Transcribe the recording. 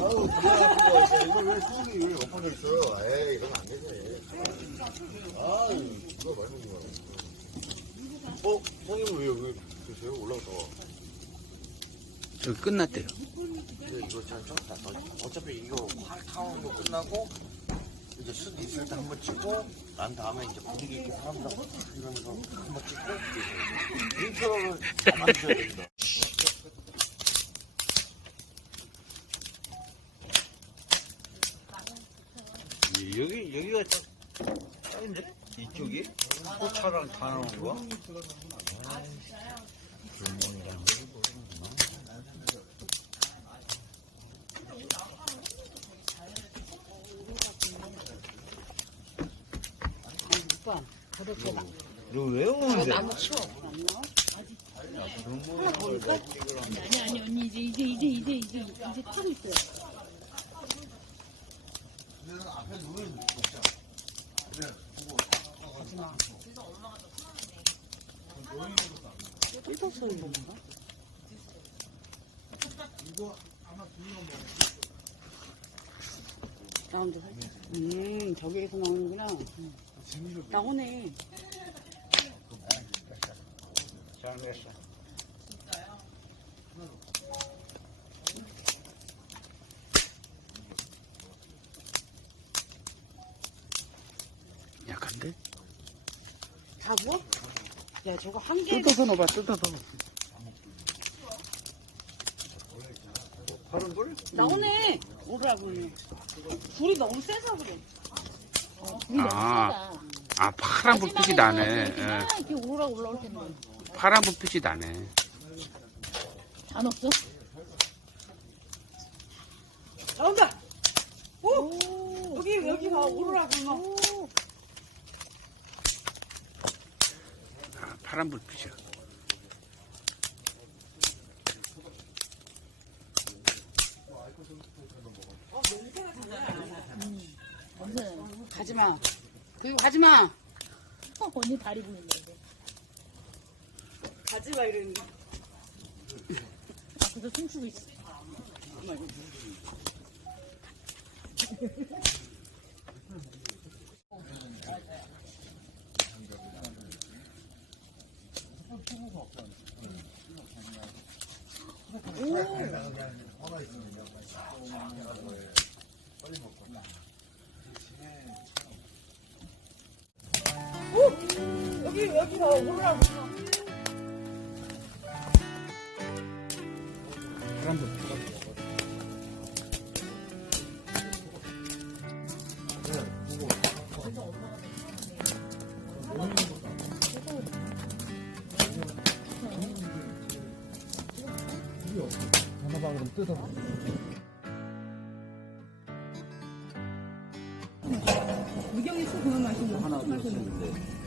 아우, 들어가지고 이거 왜 수업이 왜 엎어져 있어? 에이, 이러면 안 되지. 아유, 이거 말면 좋아. 형님은 왜 여기 계세요? 올라가서. 저기 끝났대요. 근데 이거 참 좁다. 어차피 이거 활 타오는 거 끝나고, 이제 숯 있을 때 한번 찍고, 난 다음에 이제 분위기 있게 사람들 이러면서 한번 찍고, 인표를 다 만드셔야 됩니다. 여기가 딱인데? 이쪽이? 꽃차랑 다 나온 거? 오빠, 그렇게 너 왜 오는데? 나무 치워. 하나 더 올까? 아니, 언니, 이제 타고 있어요. 삐졌어요, 뭔가? 라운드 살짝. 저기에서 나오는구나. 나오네. 잘 됐어. 약한데? 다 구워? 야, 저거 한 개. 뜯어서 넣어봐, 뜯어서. 파란 불? 나오네. 오라고. 불이 너무 세서 그래. 불이 아, 아, 파란 불빛이 나네. 예. 이렇게 올라올 텐데. 파란 불빛이 나네. 안 없어? 나온다. 오! 여기 봐. 오르라고. 아, 파란 불빛이야. 가지마. 그리고 가지마. 언니 다리 보이는데. 가지마 이러는데. 앞에서 춤추고 있어. 여기 봐. 오르라고. 파란 불빛. 하나만 그럼 뜯어. 무경이 술 그만 마시는 거. 하나 마시는 거.